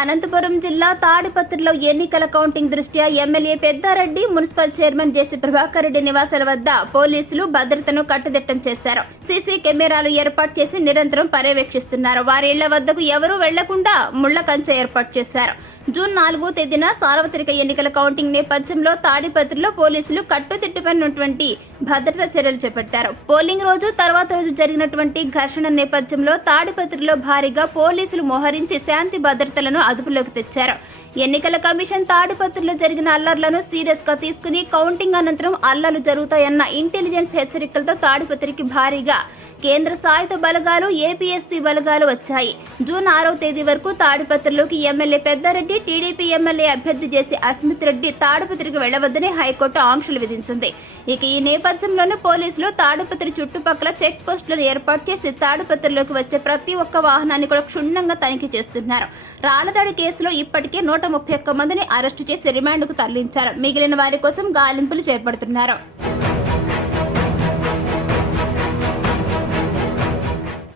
అనంతపురం జిల్లా తాడిపత్రిలో ఎన్నికల కౌంటింగ్ దృష్ట్యా ఎమ్మెల్యే పెద్దారెడ్డి, మున్సిపల్ చైర్మన్ జేసీ ప్రభాకర్ రెడ్డి నివాసాల వద్ద పోలీసులు భద్రతను కట్టుదిట్టం చేశారు. సీసీ కెమెరాలు ఏర్పాటు చేసి నిరంతరం పర్యవేక్షిస్తున్నారు. వారి ఇళ్ల వద్దకు ఎవరూ వెళ్లకుండా ముళ్ల కంచె ఏర్పాటు చేశారు. జూన్ 4వ తేదీన సార్వత్రిక ఎన్నికల కౌంటింగ్ నేపథ్యంలో తాడిపత్రిలో పోలీసులు కట్టుదిట్టమైనటువంటి భద్రతా చర్యలు చేపట్టారు. పోలింగ్ రోజు తర్వాత రోజు జరిగినటువంటి ఘర్షణ నేపథ్యంలో తాడిపత్రిలో భారీగా పోలీసులు మోహరించి శాంతి భద్రతలను అదుపులోకి తెచ్చారు. ఎన్నికల కమిషన్ తాడిపత్రిలో జరిగిన అల్లర్లను సీరియస్ గా తీసుకుని కౌంటింగ్ అనంతరం అల్లర్లు జరుగుతాయన్న ఇంటెలిజెన్స్ హెచ్చరికలతో తాడిపత్రికి భారీగా కేంద్ర సాయుధ బలగాలు, ఏపీఎస్పీ బలగాలు వచ్చాయి. జూన్ 6వ తేదీ వరకు తాడిపత్రిలోకి ఎమ్మెల్యే పెద్దారెడ్డి, టీడీపీ ఎమ్మెల్యే అభ్యర్థి జేసీ అస్మిత్ రెడ్డి తాడిపత్రికి వెళ్లవద్దని హైకోర్టు ఆంక్షలు విధించింది. ఇక ఈ నేపథ్యంలోనే పోలీసులు తాడిపత్రి చుట్టుపక్కల చెక్ పోస్టులను ఏర్పాటు చేసి తాడిపత్రిలోకి వచ్చే ప్రతి ఒక్క వాహనాన్ని కూడా క్షుణ్ణంగా తనిఖీ చేస్తున్నారు. రాళ్లదాడి కేసులో ఇప్పటికే 131 మందిని అరెస్టు చేసి రిమాండ్కు తరలించారు. మిగిలిన వారి కోసం గాలింపులు చేపడుతున్నారు.